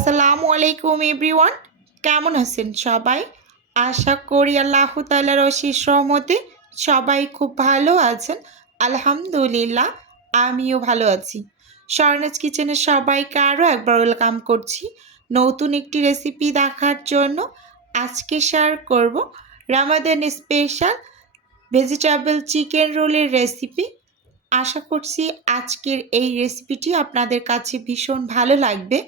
আসসালামু আলাইকুম এভরিওয়ান, কেমন আছেন সবাই? আশা করি আল্লাহ তাআলার অশেষ রহমতে সবাই খুব ভালো আছেন। আলহামদুলিল্লাহ, আমিও ভালো আছি। স্বর্ণাজ কিচেনে সবাইকে আরও একবার ওয়েলকাম করছি নতুন একটি রেসিপি দেখার জন্য। আজকে শেয়ার করব রামাদান স্পেশাল ভেজিটেবল চিকেন রোলের রেসিপি। আশা করছি আজকের এই রেসিপিটি আপনাদের কাছে ভীষণ ভালো লাগবে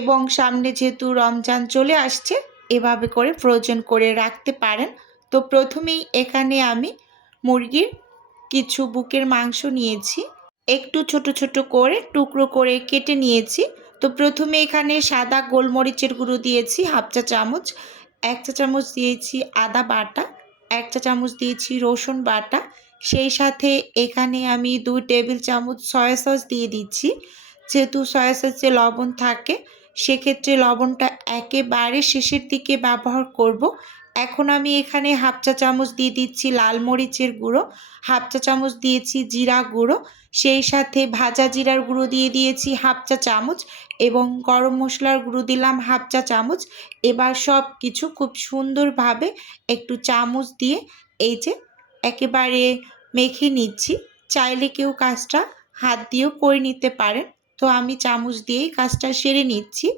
এবং সামনে যেহেতু রমজান চলে আসছে, এভাবে করে ফ্রোজেন করে রাখতে পারেন। তো প্রথমেই এখানে আমি মুরগির কিছু বুকের মাংস নিয়েছি, একটু ছোট ছোট করে টুকরো করে কেটে নিয়েছি। তো প্রথমে এখানে সাদা গোলমরিচের গুঁড়ো দিয়েছি হাফ চা চামচ, 1 চা চামচ দিয়েছি আদা বাটা, 1 চা চামচ দিয়েছি রসুন বাটা, সেই সাথে এখানে আমি 2 টেবিল চামচ সয়া সস দিয়ে দিচ্ছি। যেহেতু সয়া সসে লবণ থাকে, সেক্ষেত্রে লবণটা একেবারে শেষের দিকে ব্যবহার করব। এখন আমি এখানে হাফ চা চামচ দিয়ে দিচ্ছি লাল মরিচের গুঁড়ো, হাফ চা চামচ দিয়েছি জিরা গুঁড়ো, সেই সাথে ভাজা জিরার গুঁড়ো দিয়ে দিয়েছি হাফ চা চামচ এবং গরম মশলার গুঁড়ো দিলাম হাফ চা চামচ। এবার সব কিছু খুব সুন্দরভাবে একটু চামচ দিয়ে এই যে একেবারে মেখে নিচ্ছি। চাইলে কেউ কাজটা হাত দিয়েও করে নিতে পারেন, তো আমি চামচ দিয়েই কাজটা সেরে নিচ্ছি।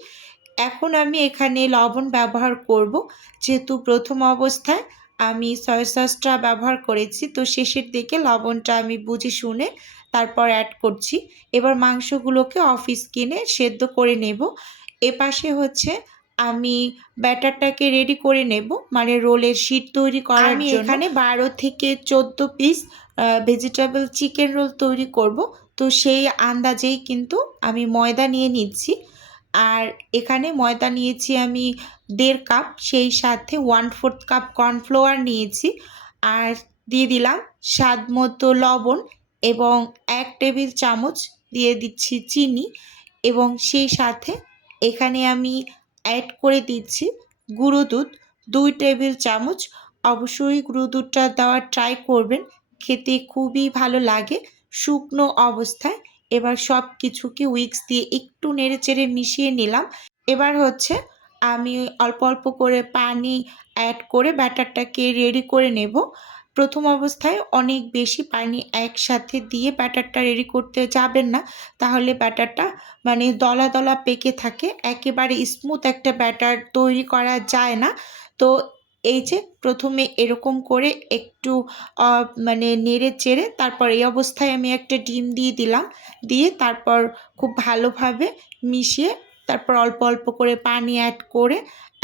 এখন আমি এখানে লবণ ব্যবহার করব। যেহেতু প্রথম অবস্থায় আমি সয়া সসটা ব্যবহার করেছি, তো শেষের দিকে লবণটা আমি বুঝে শুনে তারপর অ্যাড করছি। এবার মাংসগুলোকে অফ স্কিনে সেদ্ধ করে নেব। এপাশে হচ্ছে আমি ব্যাটারটাকে রেডি করে নেব, মানে রোলের শীট তৈরি করার জন্য। আমি এখানে 12 থেকে 14 পিস ভেজিটেবল চিকেন রোল তৈরি করব, তো সেই আন্দাজেই কিন্তু আমি ময়দা নিয়ে নিচ্ছি। আর এখানে ময়দা নিয়েছি আমি 1.5 কাপ, সেই সাথে 1/4 কাপ কর্নফ্লাওয়ার নিয়েছি, আর দিয়ে দিলাম স্বাদ মতো লবণ এবং 1 টেবিল চামচ দিয়ে দিচ্ছি চিনি, এবং সেই সাথে এখানে আমি অ্যাড করে দিচ্ছি গুঁড়ো দুধ 2 টেবিল চামচ। অবশ্যই গুঁড়ো দুধটা দেওয়ার ট্রাই করবেন, খেতে খুবই ভালো লাগে শুকনো অবস্থায়। এবার সব কিছুকে উইক্স দিয়ে একটু নেড়েচেড়ে মিশিয়ে নিলাম। এবার হচ্ছে আমি অল্প অল্প করে পানি অ্যাড করে ব্যাটারটাকে রেডি করে নেব। প্রথম অবস্থায় অনেক বেশি পানি একসাথে দিয়ে ব্যাটারটা রেডি করতে যাবেন না, তাহলে ব্যাটারটা মানে দলা দলা পেকে থাকে, একেবারে স্মুথ একটা ব্যাটার তৈরি করা যায় না। তো এই যে প্রথমে এরকম করে একটু মানে নেড়ে চেড়ে তারপর এই অবস্থায় আমি একটা ডিম দিয়ে দিলাম, দিয়ে তারপর খুব ভালোভাবে মিশিয়ে তারপর অল্প অল্প করে পানি অ্যাড করে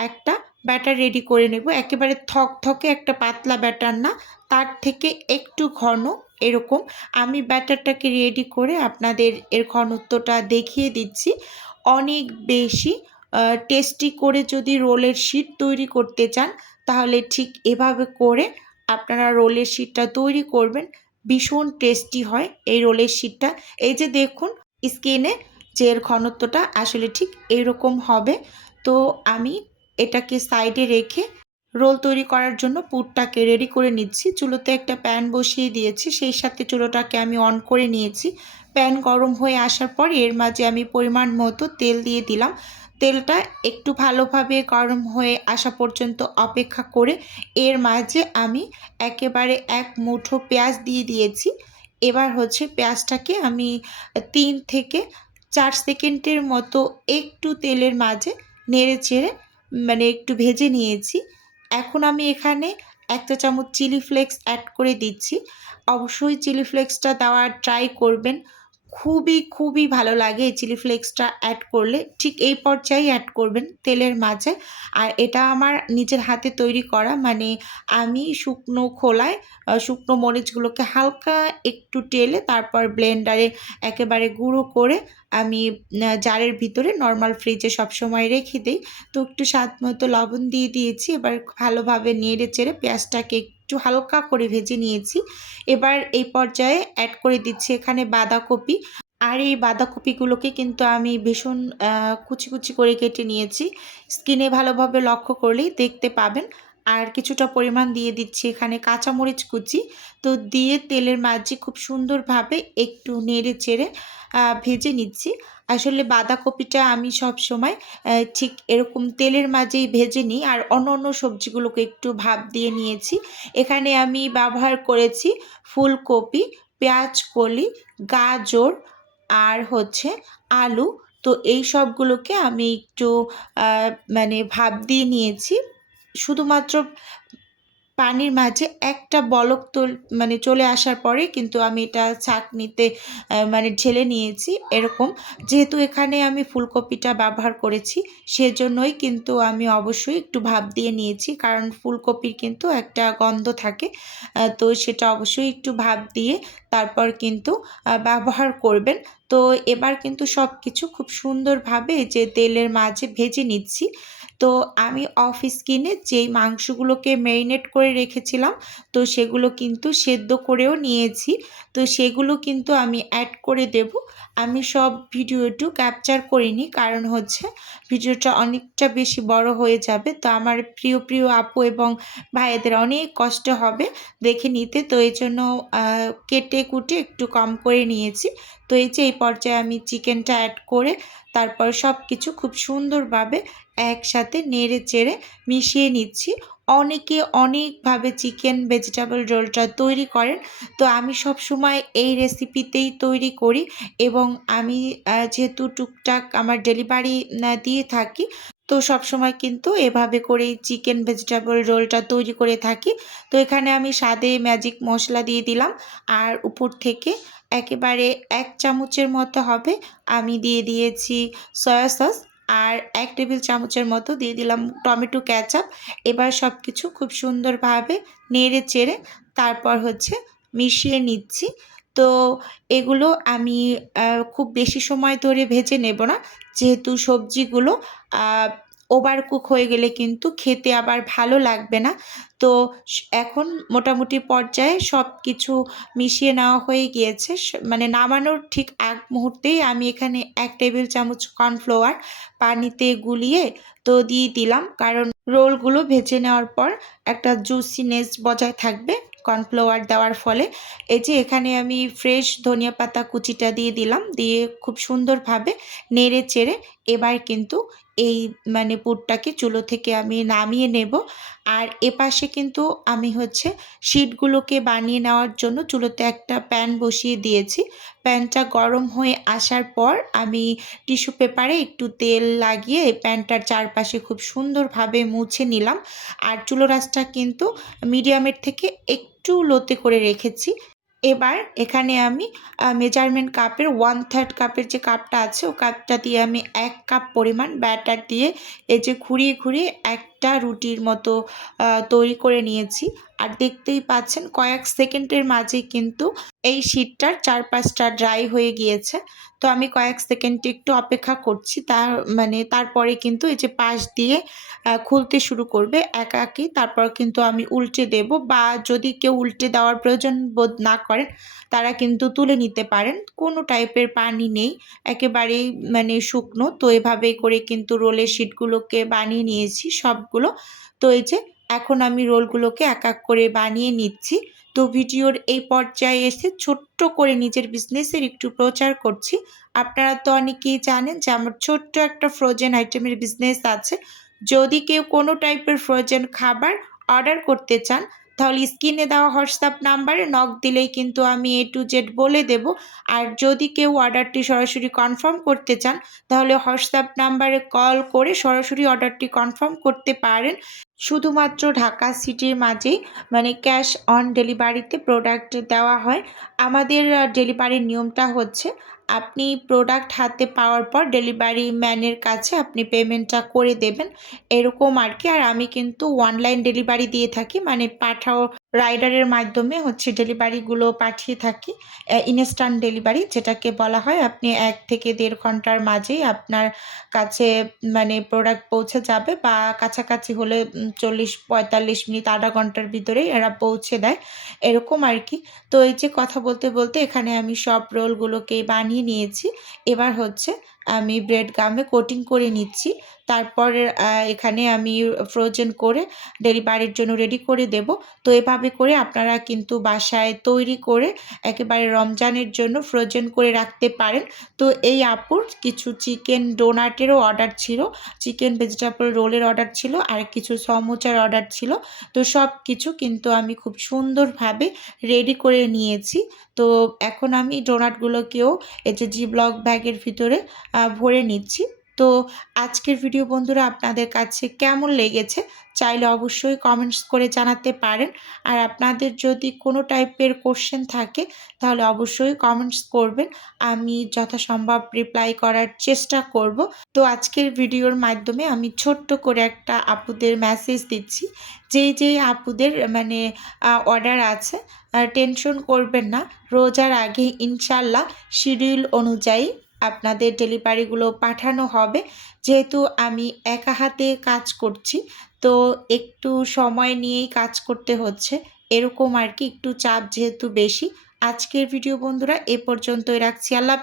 একটা ব্যাটার রেডি করে নেব। একেবারে থকথকে একটা পাতলা ব্যাটার না, তার থেকে একটু ঘন এরকম আমি ব্যাটারটাকে রেডি করে আপনাদের এর ঘনত্বটা দেখিয়ে দিচ্ছি। অনেক বেশি টেস্টি করে যদি রোলের শীট তৈরি করতে চান, তাহলে ঠিক এভাবে করে আপনারা রোলের শীটটা তৈরি করবেন। ভীষণ টেস্টি হয় এই রোলের শীটটা। এই যে দেখুন স্কিনে যে এর ঘনত্বটা আসলে ঠিক এরকম হবে। তো আমি এটাকে সাইডে রেখে রোল তৈরি করার জন্য পুরটাকে রেডি করে নিচ্ছি। চুলোতে একটা প্যান বসিয়ে দিয়েছি, সেই সাথে চুলোটাকে আমি অন করে নিয়েছি। প্যান গরম হয়ে আসার পর এর মাঝে আমি পরিমাণ মতো তেল দিয়ে দিলাম। তেলটা একটু ভালোভাবে গরম হয়ে আসা পর্যন্ত অপেক্ষা করে এর মাঝে আমি একেবারে 1 মুঠো পেঁয়াজ দিয়ে দিয়েছি। এবার হচ্ছে পেঁয়াজটাকে আমি 3 থেকে 4 সেকেন্ডের মতো একটু তেলের মাঝে নেড়ে চেড়ে মানে একটু ভেজে নিয়েছি। এখন আমি এখানে 1 চা চামচ চিলি ফ্লেক্স অ্যাড করে দিচ্ছি। অবশ্যই চিলি ফ্লেক্সটা দেওয়ার ট্রাই করবেন, খুবই ভালো লাগে এই চিলি ফ্লেক্সটা অ্যাড করলে। ঠিক এই পর্যায়ে অ্যাড করবেন তেলের মাঝে। আর এটা আমার নিজের হাতে তৈরি করা, মানে আমি শুকনো খোলায় শুকনো মরিচগুলোকে হালকা একটু টেলে তারপর ব্লেন্ডারে একেবারে গুঁড়ো করে আমি জারের ভিতরে নর্মাল ফ্রিজে সবসময় রেখে দিই। তো একটু স্বাদ মতো লবণ দিয়ে দিয়েছি। এবার ভালোভাবে নেড়ে চেড়ে পেঁয়াজটাকে একটু হালকা করে ভেজে নিয়েছি। এবার এই পর্যায়ে অ্যাড করে দিচ্ছি এখানে বাঁধাকপি। আর এই বাঁধাকপিগুলোকে কিন্তু আমি ভীষণ কুচি কুচি করে কেটে নিয়েছি। স্কিনে ভালোভাবে লক্ষ্য করলেই দেখতে পাবেন। আর কিছুটা পরিমাণ দিয়ে দিচ্ছি এখানে কাঁচামরিচ কুচি। তো দিয়ে তেলের মাঝে খুব সুন্দরভাবে একটু নেড়ে চেড়ে ভেজে নিচ্ছি। আসলে বাঁধাকপিটা আমি সবসময় ঠিক এরকম তেলের মাঝেই ভেজে নিই, আর অন্য সবজিগুলোকে একটু ভাপ দিয়ে নিয়েছি। এখানে আমি ব্যবহার করেছি ফুলকপি, পেঁয়াজকলি, গাজর আর হচ্ছে আলু। তো এই সবগুলোকে আমি একটু আ মানে ভাপ দিয়ে নিয়েছি। শুধুমাত্র পানির মাঝে একটা বলক মানে চলে আসার পরে কিন্তু আমি এটা ছাঁকনিতে মানে ঢেলে নিয়েছি এরকম। যেহেতু এখানে আমি ফুলকপিটা ব্যবহার করেছি, সেজন্যই কিন্তু আমি অবশ্যই একটু ভাপ দিয়ে নিয়েছি। কারণ ফুলকপির কিন্তু একটা গন্ধ থাকে। তো সেটা অবশ্যই একটু ভাপ দিয়ে তারপর কিন্তু ব্যবহার করবেন। তো এবার কিন্তু সবকিছু খুব সুন্দরভাবে যে তেলের মাঝে ভেজে নিচ্ছি। তো আমি অফ স্কিনে যেই মাংসগুলোকে ম্যারিনেট করে রেখেছিলাম, তো সেগুলো কিন্তু সেদ্ধ করেও নিয়েছি। তো সেগুলো কিন্তু আমি অ্যাড করে দেব। আমি সব ভিডিও একটু ক্যাপচার করিনি, কারণ হচ্ছে ভিডিওটা অনেকটা বেশি বড় হয়ে যাবে। তো আমার প্রিয় আপু এবং ভাইয়াদের অনেক কষ্ট হবে দেখে নিতে। তো এজন্য কেটে কুটে একটু কম করে নিয়েছি। তো এই যে এই পর্যায়ে আমি চিকেনটা অ্যাড করে তারপর সব কিছু খুব সুন্দরভাবে একসাথে নেড়ে চেড়ে মিশিয়ে নিচ্ছি। অনেকে অনেকভাবে চিকেন ভেজিটেবল রোলটা তৈরি করেন। তো আমি সবসময় এই রেসিপিতেই তৈরি করি, এবং আমি যেহেতু টুকটাক আমার ডেলিভারি দিয়ে থাকি, তো সবসময় কিন্তু এভাবে করেই চিকেন ভেজিটেবল রোলটা তৈরি করে থাকি। তো এখানে আমি স্বাদে ম্যাজিক মশলা দিয়ে দিলাম, আর উপর থেকে একেবারে ১ চামচের মতো হবে আমি দিয়ে দিয়েছি সয়া সস, আর ১ টেবিল চামচের মতো দিয়ে দিলাম টমেটো কেচাপ। এবার সব কিছু খুব সুন্দরভাবে নেড়ে চেড়ে তারপর হচ্ছে মিশিয়ে নিচ্ছি। তো এগুলো আমি খুব বেশি সময় ধরে ভেজে নেব না, যেহেতু সবজিগুলো ওভার কুক হয়ে গেলে কিন্তু খেতে আবার ভালো লাগবে না। তো এখন মোটামুটি পর্যায়ে সব কিছু মিশিয়ে নেওয়া হয়ে গিয়েছে। মানে নামানোর ঠিক আগ মুহূর্তেই আমি এখানে ১ টেবিল চামচ কর্নফ্লাওয়ার পানিতে গুলিয়ে তো দিয়ে দিলাম। কারণ রোলগুলো ভেজে নেওয়ার পর একটা জুসিনেস বজায় থাকবে কর্নফ্লাওয়ার দেওয়ার ফলে। এই যে এখানে আমি ফ্রেশ ধনিয়া পাতা কুচিটা দিয়ে দিলাম। দিয়ে খুব সুন্দরভাবে নেড়ে চেড়ে এবার কিন্তু এই মানে পুরটাকে চুলো থেকে আমি নামিয়ে নেব। আর এপাশে কিন্তু আমি হচ্ছে শিটগুলোকে বানিয়ে নেওয়ার জন্য চুলোতে একটা প্যান বসিয়ে দিয়েছি। প্যানটা গরম হয়ে আসার পর আমি টিস্যু পেপারে একটু তেল লাগিয়ে প্যানটার চারপাশে খুব সুন্দরভাবে মুছে নিলাম। আর চুলোর আঁচটা কিন্তু মিডিয়ামের থেকে একটু লোতে করে রেখেছি। এবার এখানে আমি মেজারমেন্ট কাপের 1/3 কাপের যে কাপটা আছে, ও কাপটা দিয়ে আমি ১ কাপ পরিমাণ ব্যাটার দিয়ে এই যে ঘুরিয়ে একটা রুটির মতো তৈরি করে নিয়েছি। আর দেখতেই পাচ্ছেন কয়েক সেকেন্ডের মাঝেই কিন্তু এই শিটটার চারপাশটা ড্রাই হয়ে গিয়েছে। তো আমি কয়েক সেকেন্ড একটু অপেক্ষা করছি। মানে তারপরে কিন্তু এই যে পাশ দিয়ে খুলতে শুরু করবে একাকী। তারপর কিন্তু আমি উল্টে দেব, বা যদি কেউ উল্টে দেওয়ার প্রয়োজন বোধ না করেন, তারা কিন্তু তুলে নিতে পারেন। কোনো টাইপের পানি নেই, একেবারেই মানে শুকনো। তো এভাবে করে কিন্তু রোলের শিটগুলোকে বানিয়ে নিয়েছি সবগুলো। তো এই যে এখন আমি রোলগুলোকে এক করে বানিয়ে নিচ্ছি। তো ভিডিওর এই পর্যায়ে এসে ছোট্ট করে নিজের বিজনেসের একটু প্রচার করছি। আপনারা তো অনেকেই জানেন যে আমার ছোট্ট একটা ফ্রোজেন আইটেমের বিজনেস আছে। যদি কেউ কোনো টাইপের ফ্রোজেন খাবার অর্ডার করতে চান, তাহলে স্ক্রিনে দেওয়া হোয়াটসঅ্যাপ নাম্বারে নক দিলেই কিন্তু আমি A to Z বলে দেব। আর যদি কেউ অর্ডারটি সরাসরি কনফার্ম করতে চান, তাহলে হোয়াটসঅ্যাপ নাম্বারে কল করে সরাসরি অর্ডারটি কনফার্ম করতে পারেন। শুধুমাত্র ঢাকা সিটির মাঝেই মানে ক্যাশ অন ডেলিভারিতে প্রোডাক্ট দেওয়া হয়। আমাদের ডেলিভারির নিয়মটা হচ্ছে, আপনি প্রোডাক্ট হাতে পাওয়ার পর ডেলিভারি ম্যানের কাছে আপনি পেমেন্টটা করে দেবেন, এরকম আর কি। আর আমি কিন্তু অনলাইন ডেলিভারি দিয়ে থাকি, মানে পাঠাও রাইডারের মাধ্যমে হচ্ছে ডেলিভারিগুলো পাঠিয়ে থাকি। ইনস্ট্যান্ট ডেলিভারি যেটাকে বলা হয়, আপনি ১ থেকে ১.৫ ঘন্টার মাঝেই আপনার কাছে মানে প্রোডাক্ট পৌঁছে যাবে, বা কাছাকাছি হলে ৪০-৪৫ মিনিট, আধা ঘন্টার ভিতরেই এরা পৌঁছে দেয়, এরকম আর কি। তো এই যে কথা বলতে এখানে আমি সব রোলগুলোকে বানিয়ে নিয়েছি। এবার হচ্ছে আমি ব্রেড গামে কোটিং করে নিচ্ছি। তারপর এখানে আমি ফ্রোজেন করে ডেলিভারির জন্য রেডি করে দেব। তো এভাবে করে আপনারা কিন্তু বাসায় তৈরি করে একেবারে রমজানের জন্য ফ্রোজেন করে রাখতে পারেন। তো এই আপুর কিছু চিকেন ডোনাটেরও অর্ডার ছিল, চিকেন ভেজিটেবল রোলের অর্ডার ছিল, আর কিছু সমোচার অর্ডার ছিল। তো সব কিছু কিন্তু আমি খুব সুন্দরভাবে রেডি করে নিয়েছি। তো এখন আমি ডোনাটগুলোকেও এই যে জিপলক ব্যাগের ভিতরে ভরে নিচ্ছি। তো আজকের ভিডিও বন্ধুরা আপনাদের কাছে কেমন লেগেছে চাইলে অবশ্যই কমেন্টস করে জানাতে পারেন। আর আপনাদের যদি কোনো টাইপের কোশ্চেন থাকে তাহলে অবশ্যই কমেন্টস করবেন, আমি যথাসম্ভব রিপ্লাই করার চেষ্টা করব। তো আজকের ভিডিওর মাধ্যমে আমি ছোট্ট করে একটা আপুদের মেসেজ দিচ্ছি, যেই আপুদের মানে অর্ডার আছে টেনশন করবেন না, রোজার আগে ইনশাল্লাহ শিডিউল অনুযায়ী আপনাদের ডেলিভারিগুলো পাঠানো হবে। যেহেতু আমি একা হাতে কাজ করছি তো একটু সময় নিয়েই কাজ করতে হচ্ছে, এরকম আর কি, একটু চাপ যেহেতু বেশি। আজকের ভিডিও বন্ধুরা এ পর্যন্তই রাখছি। আল্লাহ।